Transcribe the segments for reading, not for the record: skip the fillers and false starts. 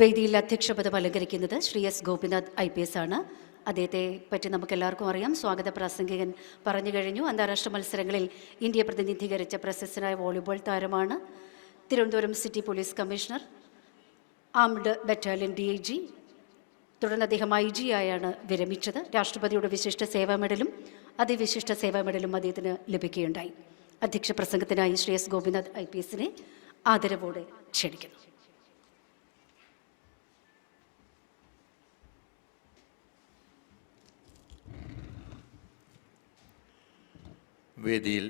വേദിയിൽ അധ്യക്ഷപദം അലങ്കരിക്കുന്നത് Shri S Gopinath IPS ആണ്. അദ്ദേഹത്തെ പറ്റി നമുക്കെല്ലാവർക്കും അറിയാം. സ്വാഗത പ്രാസംഗികൻ പറഞ്ഞു കഴിഞ്ഞു. അന്താരാഷ്ട്ര മത്സരങ്ങളിൽ ഇന്ത്യയെ പ്രതിനിധീകരിച്ച പ്രശസ്തനായ വോളിബോൾ താരമാണ്. Thiruvananthapuram city police commissioner, armed battalion DIG, തുടർന്ന് അദ്ദേഹം IG ആയാണ് വിരമിച്ചത്. രാഷ്ട്രപതിയുടെ വിശിഷ്ട സേവാ മെഡലും അതിവിശിഷ്ട സേവാ മെഡലും അദ്ദേഹത്തിന് ലഭിക്കുകയുണ്ടായി. അധ്യക്ഷ പ്രസംഗത്തിനായി ശ്രീ എസ് ഗോപിനാഥ് IPSനെ ആദരവോടെ ക്ഷണിക്കുന്നു. വേദിയിൽ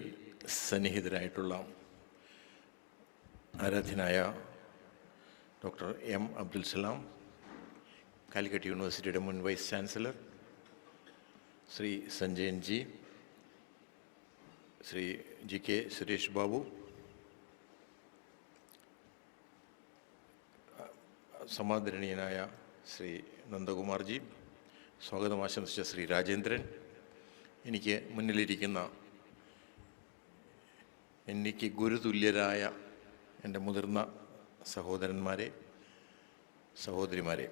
സന്നിഹിതരായിട്ടുള്ള ആരാധ്യനായ ഡോക്ടർ M. അബ്ദുൽ സലാം, കാലിക്കറ്റ് യൂണിവേഴ്സിറ്റിയുടെ മുൻ vice chancellor, Shri Sanjayan ji, Shri GK Suresh Babu, സമാദരണീയനായ ശ്രീ നന്ദകുമാർജി, സ്വാഗതം ആശംസിച്ച ശ്രീ രാജേന്ദ്രൻ, എനിക്ക് മുന്നിലിരിക്കുന്ന എനിക്ക് ഗുരുതുല്യരായ എൻ്റെ മുതിർന്ന സഹോദരന്മാരെ, സഹോദരിമാരെ,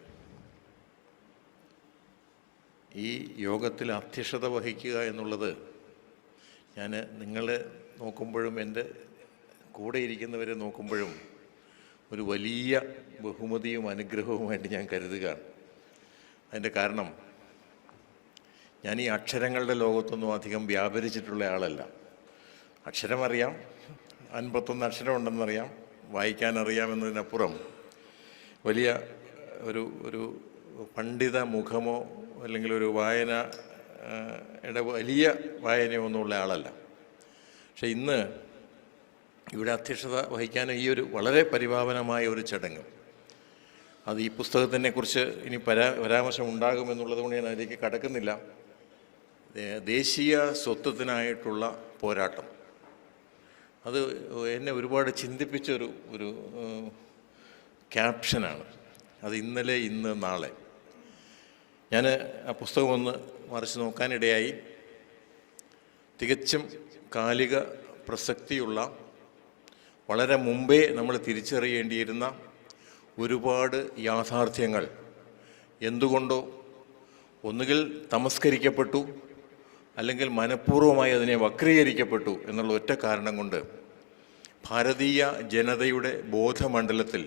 ഈ യോഗത്തിൽ അധ്യക്ഷത വഹിക്കുക എന്നുള്ളത് ഞാൻ നിങ്ങളെ നോക്കുമ്പോഴും എൻ്റെ കൂടെ ഇരിക്കുന്നവരെ നോക്കുമ്പോഴും ഒരു വലിയ ബഹുമതിയും അനുഗ്രഹവുമായിട്ട് ഞാൻ കരുതുകയാണ്. അതിൻ്റെ കാരണം, ഞാൻ ഈ അക്ഷരങ്ങളുടെ ലോകത്തൊന്നും അധികം വ്യാപരിച്ചിട്ടുള്ള ആളല്ല. അക്ഷരമറിയാം, 51 അക്ഷരമുണ്ടെന്നറിയാം, വായിക്കാനറിയാമെന്നതിനപ്പുറം വലിയ ഒരു പണ്ഡിത മുഖമോ അല്ലെങ്കിൽ ഒരു വലിയ വായനയോ ഒന്നുമുള്ള ആളല്ല. പക്ഷെ ഇന്ന് ഇവിടെ അധ്യക്ഷത വഹിക്കാൻ ഈ ഒരു വളരെ പരിപാവനമായ ഒരു ചടങ്ങ്, അത് ഈ പുസ്തകത്തിനെക്കുറിച്ച് ഇനി പരാമർശം ഉണ്ടാകുമെന്നുള്ളത് കൊണ്ട് ഞാൻ അതിലേക്ക് കടക്കുന്നില്ല. ദേശീയ സ്വത്വത്തിനായിട്ടുള്ള പോരാട്ടം, അത് എന്നെ ഒരുപാട് ചിന്തിപ്പിച്ചൊരു ക്യാപ്ഷനാണ്. അത് ഇന്നലെ, ഇന്ന്, നാളെ. ഞാൻ ആ പുസ്തകം ഒന്ന് മറിച്ച് നോക്കാനിടയായി. തികച്ചും കാലിക പ്രസക്തിയുള്ള, വളരെ മുമ്പേ നമ്മൾ തിരിച്ചറിയേണ്ടിയിരുന്ന ഒരുപാട് യാഥാർത്ഥ്യങ്ങൾ എന്തുകൊണ്ടോ ഒന്നുകിൽ തമസ്കരിക്കപ്പെട്ടു, അല്ലെങ്കിൽ മനഃപൂർവ്വമായി അതിനെ വക്രീകരിക്കപ്പെട്ടു എന്നുള്ള ഒറ്റ കാരണം കൊണ്ട് ഭാരതീയ ജനതയുടെ ബോധമണ്ഡലത്തിൽ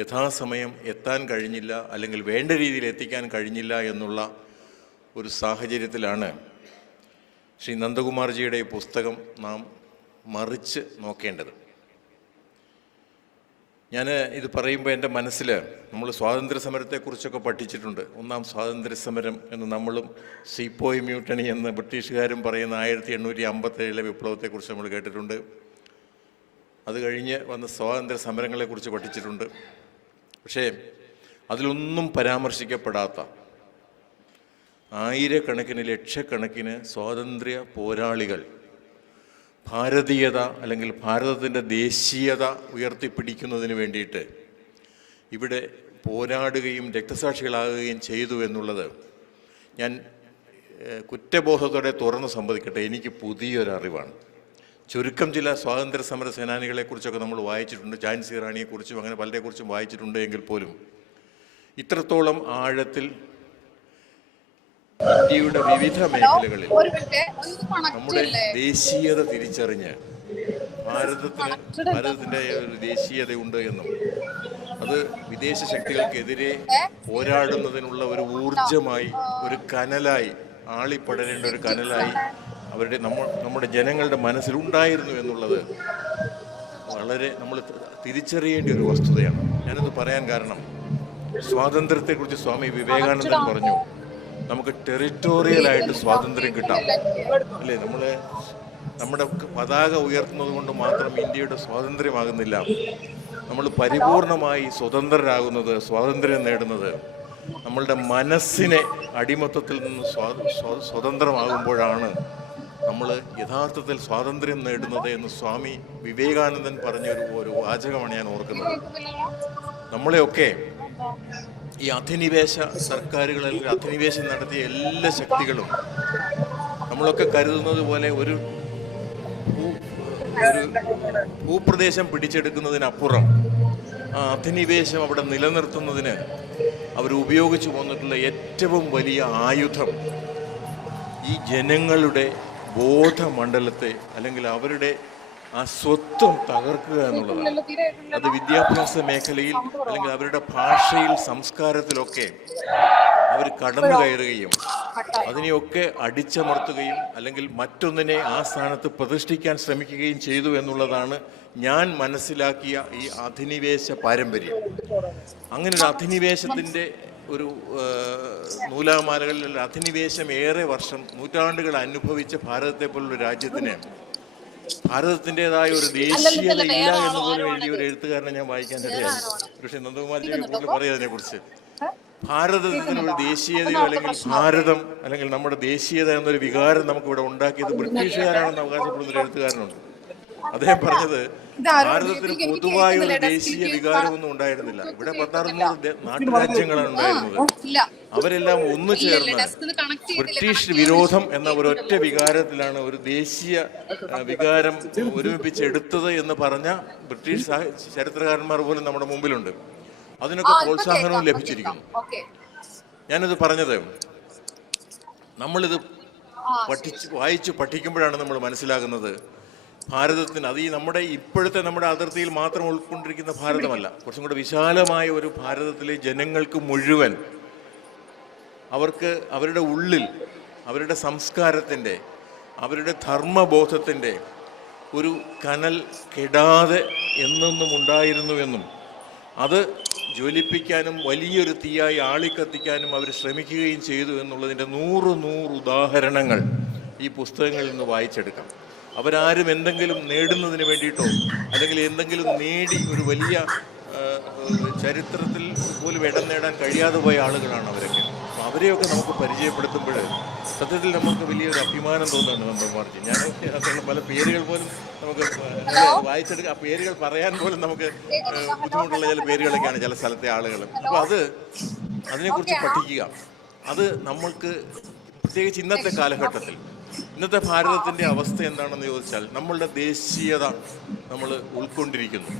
യഥാസമയം എത്താൻ കഴിഞ്ഞില്ല, അല്ലെങ്കിൽ വേണ്ട രീതിയിൽ എത്തിക്കാൻ കഴിഞ്ഞില്ല എന്നുള്ള ഒരു സാഹചര്യത്തിലാണ് ശ്രീ നന്ദകുമാർജിയുടെ പുസ്തകം നാം മറിച്ച് നോക്കേണ്ടത്. ഞാൻ ഇത് പറയുമ്പോൾ എൻ്റെ മനസ്സിൽ നമ്മൾ സ്വാതന്ത്ര്യ സമരത്തെക്കുറിച്ചൊക്കെ പഠിച്ചിട്ടുണ്ട്. ഒന്നാം സ്വാതന്ത്ര്യ സമരം എന്ന് നമ്മളും സീപ്പോയ് മ്യൂട്ടണി എന്ന് ബ്രിട്ടീഷുകാരും പറയുന്ന 1857 വിപ്ലവത്തെക്കുറിച്ച് നമ്മൾ കേട്ടിട്ടുണ്ട്. അത് കഴിഞ്ഞ് വന്ന സ്വാതന്ത്ര്യ സമരങ്ങളെക്കുറിച്ച് പഠിച്ചിട്ടുണ്ട്. പക്ഷേ അതിലൊന്നും പരാമർശിക്കപ്പെടാത്ത ആയിരക്കണക്കിന്, ലക്ഷക്കണക്കിന് സ്വാതന്ത്ര്യ പോരാളികൾ ഭാരതീയത അല്ലെങ്കിൽ ഭാരതത്തിൻ്റെ ദേശീയത ഉയർത്തിപ്പിടിക്കുന്നതിന് വേണ്ടിയിട്ട് ഇവിടെ പോരാടുകയും രക്തസാക്ഷികളാകുകയും ചെയ്തു എന്നുള്ളത് ഞാൻ കുറ്റബോധത്തോടെ തുറന്ന് സമ്മതിക്കട്ടെ, എനിക്ക് പുതിയൊരറിവാണ്. ചുരുക്കം ചില സ്വാതന്ത്ര്യ സമര സേനാനികളെക്കുറിച്ചൊക്കെ നമ്മൾ വായിച്ചിട്ടുണ്ട്, ഝാൻസി റാണിയെക്കുറിച്ചും അങ്ങനെ പലരെക്കുറിച്ചും വായിച്ചിട്ടുണ്ട്. എങ്കിൽ പോലും ഇത്രത്തോളം ആഴത്തിൽ ഇന്ത്യയുടെ വിവിധ മേഖലകളിൽ നമ്മുടെ ദേശീയത തിരിച്ചറിഞ്ഞ് ഭാരതത്തിൻ്റെ ഒരു ദേശീയതയുണ്ട് എന്നും അത് വിദേശ ശക്തികൾക്കെതിരെ പോരാടുന്നതിനുള്ള ഒരു ഊർജമായി, ഒരു കനലായി, ആളിപ്പടരേണ്ട ഒരു കനലായി നമ്മുടെ ജനങ്ങളുടെ മനസ്സിലുണ്ടായിരുന്നു എന്നുള്ളത് വളരെ നമ്മൾ തിരിച്ചറിയേണ്ട ഒരു വസ്തുതയാണ്. ഞാനത് പറയാൻ കാരണം, സ്വാതന്ത്ര്യത്തെക്കുറിച്ച് സ്വാമി വിവേകാനന്ദൻ പറഞ്ഞു, നമുക്ക് ടെറിറ്റോറിയലായിട്ട് സ്വാതന്ത്ര്യം കിട്ടാം, അല്ലേ? നമ്മുടെ പതാക ഉയർത്തുന്നത് കൊണ്ട് മാത്രം ഇന്ത്യയുടെ സ്വാതന്ത്ര്യമാകുന്നില്ല. നമ്മൾ പരിപൂർണമായി സ്വതന്ത്രരാകുന്നത്, സ്വാതന്ത്ര്യം നേടുന്നത് നമ്മളുടെ മനസ്സിനെ അടിമത്തത്തിൽ നിന്ന് സ്വതന്ത്രമാകുമ്പോഴാണ് നമ്മൾ യഥാർത്ഥത്തിൽ സ്വാതന്ത്ര്യം നേടുന്നത് എന്ന് സ്വാമി വിവേകാനന്ദൻ പറഞ്ഞൊരു വാചകമാണ് ഞാൻ ഓർക്കുന്നത്. നമ്മളെയൊക്കെ ഈ അധിനിവേശ സർക്കാരുകൾ, അല്ലെങ്കിൽ അധിനിവേശം നടത്തിയ എല്ലാ ശക്തികളും നമ്മളൊക്കെ കരുതുന്നത് പോലെ ഒരു ഭൂപ്രദേശം പിടിച്ചെടുക്കുന്നതിനപ്പുറം ആ അധിനിവേശം അവിടെ നിലനിർത്തുന്നതിന് അവർ ഉപയോഗിച്ചു പോന്നിട്ടുള്ള ഏറ്റവും വലിയ ആയുധം ഈ ജനങ്ങളുടെ ബോധമണ്ഡലത്തെ അല്ലെങ്കിൽ അവരുടെ ആ സ്വത്വം തകർക്കുക എന്നുള്ളതാണ്. അത് വിദ്യാഭ്യാസ മേഖലയിൽ അല്ലെങ്കിൽ അവരുടെ ഭാഷയിൽ സംസ്കാരത്തിലൊക്കെ അവർ കടന്നു കയറുകയും അതിനെയൊക്കെ അടിച്ചമർത്തുകയും അല്ലെങ്കിൽ മറ്റൊന്നിനെ ആ സ്ഥാനത്ത് പ്രതിഷ്ഠിക്കാൻ ശ്രമിക്കുകയും ചെയ്തു എന്നുള്ളതാണ് ഞാൻ മനസ്സിലാക്കിയ ഈ അധിനിവേശ പാരമ്പര്യം. അങ്ങനെ ഒരു അധിനിവേശത്തിൻ്റെ ഒരു നൂലാമാലകളിൽ അധിനിവേശം ഏറെ വർഷം നൂറ്റാണ്ടുകൾ അനുഭവിച്ച ഭാരതത്തെ പോലുള്ള രാജ്യത്തിന് ഭാരതത്തിൻ്റെതായ ഒരു ദേശീയത ഇല്ല എന്ന് പോലും എഴുതിയ ഒരു എഴുത്തുകാരനെ ഞാൻ വായിക്കാൻ ഇടയായി. പക്ഷേ നന്ദകുമാർ കൂടുതൽ പറയും അതിനെക്കുറിച്ച്. ഭാരതത്തിന് ഒരു ദേശീയതയോ അല്ലെങ്കിൽ ഭാരതം അല്ലെങ്കിൽ നമ്മുടെ ദേശീയത എന്നൊരു വികാരം നമുക്കിവിടെ ഉണ്ടാക്കിയത് ബ്രിട്ടീഷുകാരാണെന്ന് അവകാശപ്പെടുന്ന ഒരു എഴുത്തുകാരനുണ്ട്. അദ്ദേഹം പറഞ്ഞത് ഭാരതത്തിന് പൊതുവായ ഒരു ദേശീയ വികാരമൊന്നും ഉണ്ടായിരുന്നില്ല. ഇവിടെ 1600 നാട്ടുരാജ്യങ്ങളാണ് ഉണ്ടായിരുന്നത്. അവരെല്ലാം ഒന്നു ചേർന്ന് ബ്രിട്ടീഷ് വിരോധം എന്ന ഒരൊറ്റ വികാരത്തിലാണ് ഒരു ദേശീയ വികാരം ഒരുമിപ്പിച്ചെടുത്തത് എന്ന് പറഞ്ഞ ബ്രിട്ടീഷ് ചരിത്രകാരന്മാർ പോലും നമ്മുടെ മുമ്പിലുണ്ട്. അതിനൊക്കെ പ്രോത്സാഹനവും ലഭിച്ചിരിക്കുന്നു. ഞാനിത് പറഞ്ഞത് നമ്മളിത് വായിച്ചു പഠിക്കുമ്പോഴാണ് നമ്മൾ മനസ്സിലാകുന്നത് ഭാരതത്തിന് അത് ഈ ഇപ്പോഴത്തെ നമ്മുടെ അതിർത്തിയിൽ മാത്രം ഉൾക്കൊണ്ടിരിക്കുന്ന ഭാരതമല്ല, കുറച്ചും കൂടെ വിശാലമായ ഒരു ഭാരതത്തിലെ ജനങ്ങൾക്ക് മുഴുവൻ അവർക്ക് അവരുടെ ഉള്ളിൽ അവരുടെ സംസ്കാരത്തിൻ്റെ അവരുടെ ധർമ്മബോധത്തിൻ്റെ ഒരു കനൽ കെടാതെ എന്നെന്നും ഉണ്ടായിരുന്നുവെന്നും അത് ജ്വലിപ്പിക്കാനും വലിയൊരു തീയായി ആളിക്കത്തിക്കാനും അവർ ശ്രമിക്കുകയും ചെയ്തു എന്നുള്ളതിൻ്റെ 100 ഉദാഹരണങ്ങൾ ഈ പുസ്തകങ്ങളിൽ നിന്ന് വായിച്ചെടുക്കാം. അവരാരും എന്തെങ്കിലും നേടുന്നതിന് വേണ്ടിയിട്ടോ അല്ലെങ്കിൽ എന്തെങ്കിലും നേടി ഒരു വലിയ ചരിത്രത്തിൽ പോലും ഇടം നേടാൻ കഴിയാതെ പോയ ആളുകളാണ് അവരൊക്കെ. അപ്പോൾ അവരെയൊക്കെ നമുക്ക് പരിചയപ്പെടുത്തുമ്പോൾ സത്യത്തിൽ നമുക്ക് വലിയൊരു അഭിമാനം തോന്നുന്നുണ്ട്. നന്ദകുമാർജി, ഞാൻ അതിനുള്ള പല പേരുകൾ പോലും നമുക്ക് വായിച്ചെടുക്കുക, ആ പേരുകൾ പറയാൻ പോലും നമുക്ക് ബുദ്ധിമുട്ടുള്ള ചില പേരുകളൊക്കെയാണ് ചില സ്ഥലത്തെ ആളുകൾ. അപ്പോൾ അതിനെക്കുറിച്ച് പഠിക്കുക. അത് നമ്മൾക്ക് പ്രത്യേകിച്ച് ഇന്നത്തെ കാലഘട്ടത്തിൽ ഇന്നത്തെ ഭാരതത്തിൻ്റെ അവസ്ഥ എന്താണെന്ന് ചോദിച്ചാൽ നമ്മളുടെ ദേശീയത നമ്മൾ ഉൾക്കൊണ്ടിരിക്കുന്നു.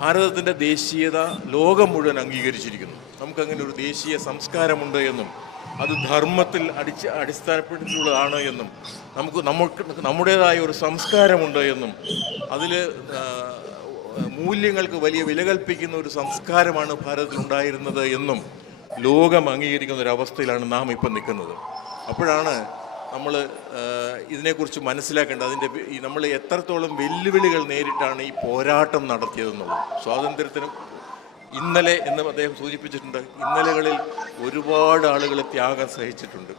ഭാരതത്തിൻ്റെ ദേശീയത ലോകം മുഴുവൻ അംഗീകരിച്ചിരിക്കുന്നു. നമുക്കങ്ങനെ ഒരു ദേശീയ സംസ്കാരമുണ്ട് എന്നും അത് ധർമ്മത്തിൽ അടിസ്ഥാനപ്പെട്ടിട്ടുള്ളതാണ് എന്നും നമുക്ക് നമ്മുടേതായ ഒരു സംസ്കാരമുണ്ട് എന്നും അതിൽ മൂല്യങ്ങൾക്ക് വലിയ വില കൽപ്പിക്കുന്ന ഒരു സംസ്കാരമാണ് ഭാരതത്തിൽ ഉണ്ടായിരുന്നത് എന്നും ലോകം അംഗീകരിക്കുന്ന ഒരു അവസ്ഥയിലാണ് നാം ഇപ്പം നിൽക്കുന്നത്. അപ്പോഴാണ് നമ്മൾ ഇതിനെക്കുറിച്ച് മനസ്സിലാക്കേണ്ടത്. നമ്മൾ എത്രത്തോളം വെല്ലുവിളികൾ നേരിട്ടാണ് ഈ പോരാട്ടം നടത്തിയതെന്നുള്ളത്. സ്വാതന്ത്ര്യത്തിന് ഇന്നലെ എന്ന് അദ്ദേഹം സൂചിപ്പിച്ചിട്ടുണ്ട്. ഇന്നലകളിൽ ഒരുപാട് ആളുകൾ ത്യാഗം സഹിച്ചിട്ടുണ്ട്.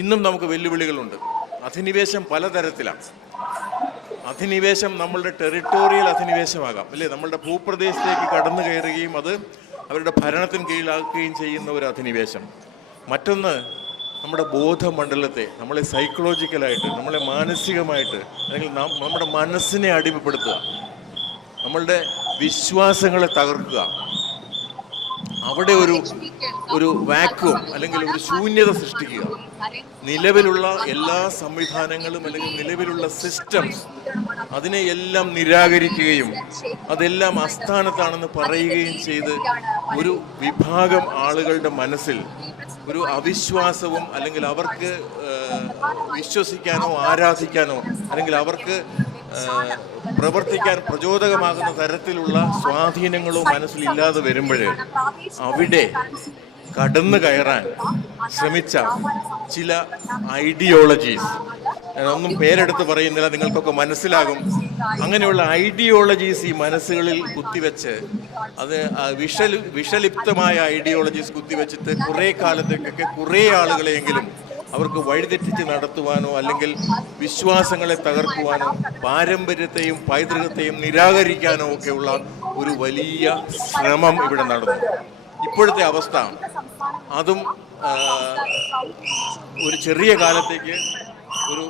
ഇന്നും നമുക്ക് വെല്ലുവിളികളുണ്ട്. അധിനിവേശം പലതരത്തിലാണ്. അധിനിവേശം നമ്മളുടെ ടെറിട്ടോറിയൽ അധിനിവേശമാകാം, അല്ലേ? നമ്മളുടെ ഭൂപ്രദേശത്തേക്ക് കടന്നു കയറുകയും അത് അവരുടെ ഭരണത്തിന് കീഴിലാക്കുകയും ചെയ്യുന്ന ഒരു അധിനിവേശം. മറ്റൊന്ന് നമ്മുടെ ബോധമണ്ഡലത്തെ, നമ്മളെ സൈക്കോളജിക്കലായിട്ട്, നമ്മളെ മാനസികമായിട്ട് അല്ലെങ്കിൽ നമ്മുടെ മനസ്സിനെ അടിമപ്പെടുത്തുക, നമ്മളുടെ വിശ്വാസങ്ങളെ തകർക്കുക, അവിടെ ഒരു വാക്വം അല്ലെങ്കിൽ ഒരു ശൂന്യത സൃഷ്ടിക്കുക. നിലവിലുള്ള എല്ലാ സംവിധാനങ്ങളും അല്ലെങ്കിൽ നിലവിലുള്ള സിസ്റ്റംസ് അതിനെയെല്ലാം നിരാകരിക്കുകയും അതെല്ലാം അസ്ഥാനത്താണെന്ന് പറയുകയും ചെയ്ത് ഒരു വിഭാഗം ആളുകളുടെ മനസ്സിൽ ഒരു അവിശ്വാസവും അല്ലെങ്കിൽ അവർക്ക് വിശ്വസിക്കാനോ ആരാധിക്കാനോ അല്ലെങ്കിൽ അവർക്ക് പ്രവർത്തിക്കാൻ പ്രചോദകമാകുന്ന തരത്തിലുള്ള സ്വാധീനങ്ങളോ മനസ്സിലില്ലാതെ വരുമ്പോൾ അവിടെ കടന്നു കയറാൻ ശ്രമിച്ച ചില ഐഡിയോളജീസ്, ഒന്നും പേരെടുത്ത് പറയുന്നില്ല, നിങ്ങൾക്കൊക്കെ മനസ്സിലാകും. അങ്ങനെയുള്ള ഐഡിയോളജീസ് ഈ മനസ്സുകളിൽ കുത്തിവെച്ച് അത് വിഷലിപ്തമായ ഐഡിയോളജീസ് കുത്തിവെച്ചിട്ട് കുറേ കാലത്തേക്കൊക്കെ കുറേ ആളുകളെയെങ്കിലും അവർക്ക് വഴിതെറ്റിച്ച് നടത്തുവാനോ അല്ലെങ്കിൽ വിശ്വാസങ്ങളെ തകർക്കുവാനോ പാരമ്പര്യത്തെയും പൈതൃകത്തെയും നിരാകരിക്കാനോ ഒക്കെയുള്ള ഒരു വലിയ ശ്രമം ഇവിടെ നടന്നു. ഇപ്പോഴത്തെ അവസ്ഥ അതും ഒരു ചെറിയ കാലത്തേക്ക് ഒരു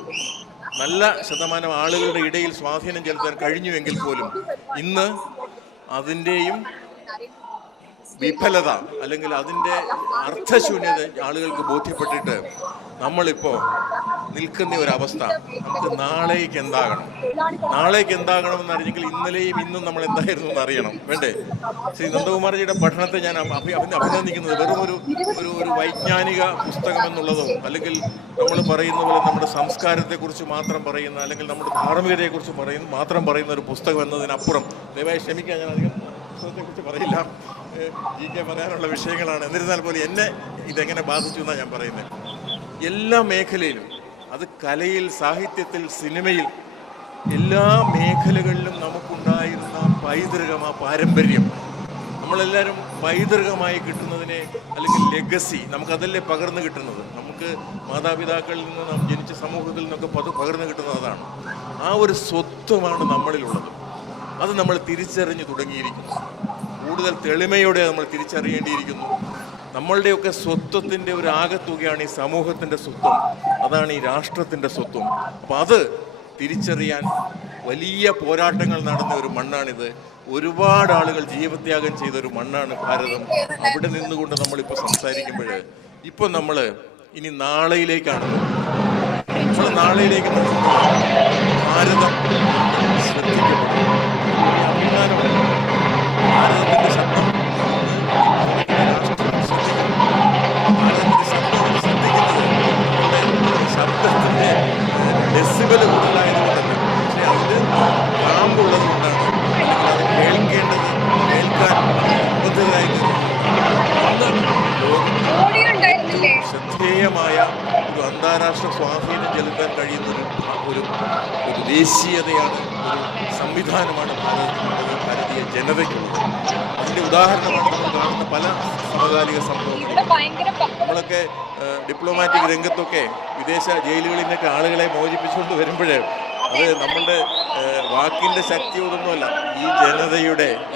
നല്ല ശതമാനം ആളുകളുടെ ഇടയിൽ സ്വാധീനം ചെലുത്താൻ കഴിഞ്ഞുവെങ്കിൽ പോലും ഇന്ന് അതിൻ്റെയും വിഫലത അല്ലെങ്കിൽ അതിൻ്റെ അർത്ഥശൂന്യത ആളുകൾക്ക് ബോധ്യപ്പെട്ടിട്ട് നമ്മളിപ്പോൾ നിൽക്കുന്ന ഒരവസ്ഥ, നമുക്ക് നാളേക്ക് എന്താകണമെന്ന് അറിഞ്ഞെങ്കിൽ ഇന്നലെയും ഇന്നും നമ്മൾ എന്തായിരുന്നു എന്ന് അറിയണം, വേണ്ടേ? ശ്രീ നന്ദകുമാർജിയുടെ പഠനത്തെ ഞാൻ അഭിനന്ദിക്കുന്നത് വെറും ഒരു വൈജ്ഞാനിക പുസ്തകം എന്നുള്ളതോ അല്ലെങ്കിൽ നമ്മൾ പറയുന്ന പോലെ നമ്മുടെ സംസ്കാരത്തെക്കുറിച്ച് മാത്രം പറയുന്ന അല്ലെങ്കിൽ നമ്മുടെ ധാർമ്മികതയെക്കുറിച്ച് മാത്രം പറയുന്ന ഒരു പുസ്തകം എന്നതിനപ്പുറം, ദയവായി ക്ഷമിക്കാൻ, ഞാൻ അധികം പുസ്തകത്തെക്കുറിച്ച് പറയില്ല, GK പറയാനുള്ള വിഷയങ്ങളാണ്. എന്നിരുന്നാൽ പോലും എന്നെ ഇതെങ്ങനെ ബാധിച്ചു എന്നാണ് ഞാൻ പറയുന്നത്. എല്ലാ മേഖലയിലും, അത് കലയിൽ, സാഹിത്യത്തിൽ, സിനിമയിൽ, എല്ലാ മേഖലകളിലും നമുക്കുണ്ടായിരുന്ന പൈതൃകം, ആ പാരമ്പര്യം, നമ്മളെല്ലാവരും പൈതൃകമായി കിട്ടുന്നതിനെ അല്ലെങ്കിൽ ലെഗസി നമുക്കതല്ലേ പകർന്നു കിട്ടുന്നത്. നമുക്ക് മാതാപിതാക്കളിൽ നിന്ന്, നാം ജനിച്ച സമൂഹത്തിൽ നിന്നൊക്കെ പകർന്നു കിട്ടുന്നത് അതാണ്. ആ ഒരു സ്വത്വമാണ് നമ്മളിലുള്ളത്. അത് നമ്മൾ തിരിച്ചറിഞ്ഞു തുടങ്ങിയിരിക്കുന്നു. കൂടുതൽ തെളിമയോടെ നമ്മൾ തിരിച്ചറിയേണ്ടിയിരിക്കുന്നു. നമ്മളുടെയൊക്കെ സ്വത്വത്തിൻ്റെ ഒരു ആകത്തുകയാണ് ഈ സമൂഹത്തിൻ്റെ സ്വത്വം, അതാണ് ഈ രാഷ്ട്രത്തിൻ്റെ സ്വത്വം. അപ്പം അത് തിരിച്ചറിയാൻ വലിയ പോരാട്ടങ്ങൾ നടന്ന ഒരു മണ്ണാണിത്. ഒരുപാട് ആളുകൾ ജീവത്യാഗം ചെയ്ത ഒരു മണ്ണാണ് ഭാരതം. അവിടെ നിന്നുകൊണ്ട് നമ്മളിപ്പോൾ സംസാരിക്കുമ്പോൾ ഇപ്പം നമ്മൾ ഇനി നാളെയിലേക്കാണ്, നമ്മൾ നാളെയിലേക്ക് നോക്കുമ്പോൾ ഭാരതം ശ്രദ്ധിക്കപ്പെടും. അഭിമാനമാണ് ഭാരതത്തിൻ്റെ ശബ്ദം. ശബ്ദത്തിൻ്റെ ഡെസിബൽ കൂടുതലായതുകൊണ്ടല്ല, പക്ഷെ അതിൽ കാമ്പുള്ളത് കൊണ്ടാണ്, അത് കേൾക്കേണ്ടത്, കേൾക്കാൻ ബുദ്ധിമുട്ടായി ശ്രദ്ധേയമായ ഒരു അന്താരാഷ്ട്ര സ്വാധീനം ചെലുത്താൻ കഴിയുന്ന ഒരു ദേശീയതയാണ്, ഒരു സംവിധാനമാണ് ഭാരതത്തിനുള്ളത്, ഭാരതീയ ജനതയ്ക്കുള്ളത്. അതിൻ്റെ ഉദാഹരണമാണ് നമ്മൾ കാണുന്ന പല സമകാലിക സംഭവങ്ങളും. നമ്മളൊക്കെ ഡിപ്ലോമാറ്റിക് രംഗത്തൊക്കെ വിദേശ ജയിലുകളിൽ നിന്നൊക്കെ ആളുകളെ മോചിപ്പിച്ചുകൊണ്ട് വരുമ്പോൾ അത് നമ്മളുടെ വാക്കിൻ്റെ ശക്തിയോടൊന്നുമല്ല,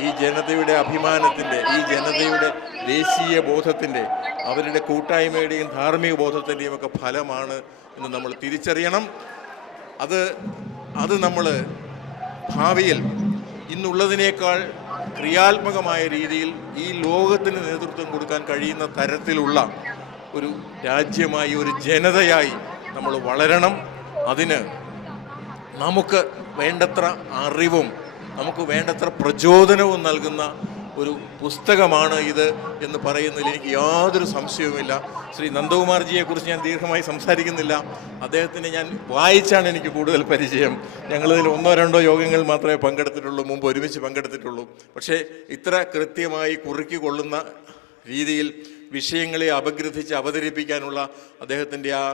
ഈ ജനതയുടെ അഭിമാനത്തിൻ്റെ, ഈ ജനതയുടെ ദേശീയ ബോധത്തിൻ്റെ, അവരുടെ കൂട്ടായ്മയുടെയും ധാർമ്മിക ബോധത്തിൻ്റെയും ഒക്കെ ഫലമാണ് എന്ന് നമ്മൾ തിരിച്ചറിയണം. അത് നമ്മൾ ഭാവിയിൽ ഇന്നുള്ളതിനേക്കാൾ ക്രിയാത്മകമായ രീതിയിൽ ഈ ലോകത്തിന് നേതൃത്വം കൊടുക്കാൻ കഴിയുന്ന തരത്തിലുള്ള ഒരു രാജ്യമായി, ഒരു ജനതയായി നമ്മൾ വളരണം. അതിന് നമുക്ക് വേണ്ടത്ര അറിവും നമുക്ക് വേണ്ടത്ര പ്രചോദനവും നൽകുന്ന ഒരു പുസ്തകമാണ് ഇത് എന്ന് പറയുന്നതിൽ എനിക്ക് യാതൊരു സംശയവുമില്ല. ശ്രീ നന്ദകുമാർജിയെക്കുറിച്ച് ഞാൻ ദീർഘമായി സംസാരിക്കുന്നില്ല. അദ്ദേഹത്തിനെ ഞാൻ വായിച്ചാണ് എനിക്ക് കൂടുതൽ പരിചയം. ഞങ്ങളിതിൽ 1-2 യോഗങ്ങൾ മാത്രമേ പങ്കെടുത്തിട്ടുള്ളൂ, മുമ്പ് ഒരുമിച്ച് പങ്കെടുത്തിട്ടുള്ളൂ. പക്ഷേ ഇത്ര കൃത്യമായി കുറുക്കിക്കൊള്ളുന്ന രീതിയിൽ വിഷയങ്ങളെ അപഗ്രഥിച്ച് അവതരിപ്പിക്കാനുള്ള അദ്ദേഹത്തിൻ്റെ ആ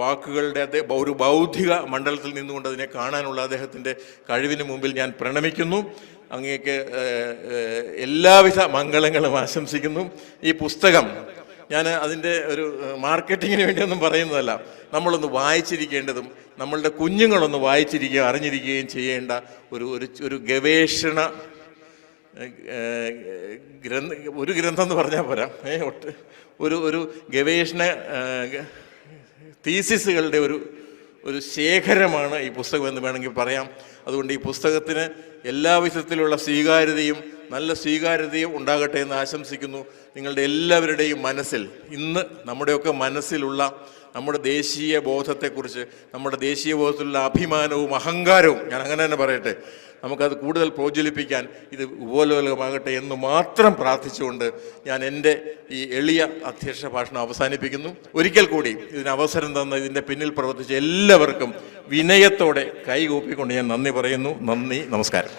വാക്കുകളുടെ ഒരു ബൗദ്ധിക മണ്ഡലത്തിൽ നിന്നുകൊണ്ട് അതിനെ കാണാനുള്ള അദ്ദേഹത്തിൻ്റെ കഴിവിന് മുമ്പിൽ ഞാൻ പ്രണമിക്കുന്നു. അങ്ങേക്ക് എല്ലാവിധ മംഗളങ്ങളും ആശംസിക്കുന്നു. ഈ പുസ്തകം ഞാൻ അതിൻ്റെ ഒരു മാർക്കറ്റിങ്ങിന് വേണ്ടിയൊന്നും പറയുന്നതല്ല, നമ്മളൊന്ന് വായിച്ചിരിക്കേണ്ടതും നമ്മളുടെ കുഞ്ഞുങ്ങളൊന്ന് വായിച്ചിരിക്കുകയും അറിഞ്ഞിരിക്കുകയും ചെയ്യേണ്ട ഒരു ഗവേഷണ ഗ്രന്ഥം എന്ന് പറഞ്ഞാൽ പോരാ, ഒരു ഗവേഷണ തീസിസുകളുടെ ഒരു ശേഖരമാണ് ഈ പുസ്തകം എന്ന് വേണമെങ്കിൽ പറയാം. അതുകൊണ്ട് ഈ പുസ്തകത്തിന് എല്ലാവിധത്തിലുള്ള സ്വീകാര്യതയും നല്ല സ്വീകാര്യതയും ഉണ്ടാകട്ടെ എന്ന് ആശംസിക്കുന്നു. നിങ്ങളുടെ എല്ലാവരുടെയും മനസ്സിൽ ഇന്ന് നമ്മുടെയൊക്കെ മനസ്സിലുള്ള നമ്മുടെ ദേശീയ ബോധത്തെക്കുറിച്ച്, നമ്മുടെ ദേശീയ ബോധത്തിലുള്ള അഭിമാനവും അഹങ്കാരവും, ഞാൻ അങ്ങനെ തന്നെ പറയട്ടെ, നമുക്കത് കൂടുതൽ പ്രോജ്വലിപ്പിക്കാൻ ഇത് ഉപോത്ബലകമാകട്ടെ എന്ന് മാത്രം പ്രാർത്ഥിച്ചുകൊണ്ട് ഞാൻ എൻ്റെ ഈ എളിയ അധ്യക്ഷ ഭാഷണം അവസാനിപ്പിക്കുന്നു. ഒരിക്കൽ കൂടി ഇതിന് അവസരം തന്ന ഇതിൻ്റെ പിന്നിൽ പ്രവർത്തിച്ച എല്ലാവർക്കും വിനയത്തോടെ കൈകൂപ്പിക്കൊണ്ട് ഞാൻ നന്ദി പറയുന്നു. നന്ദി, നമസ്കാരം.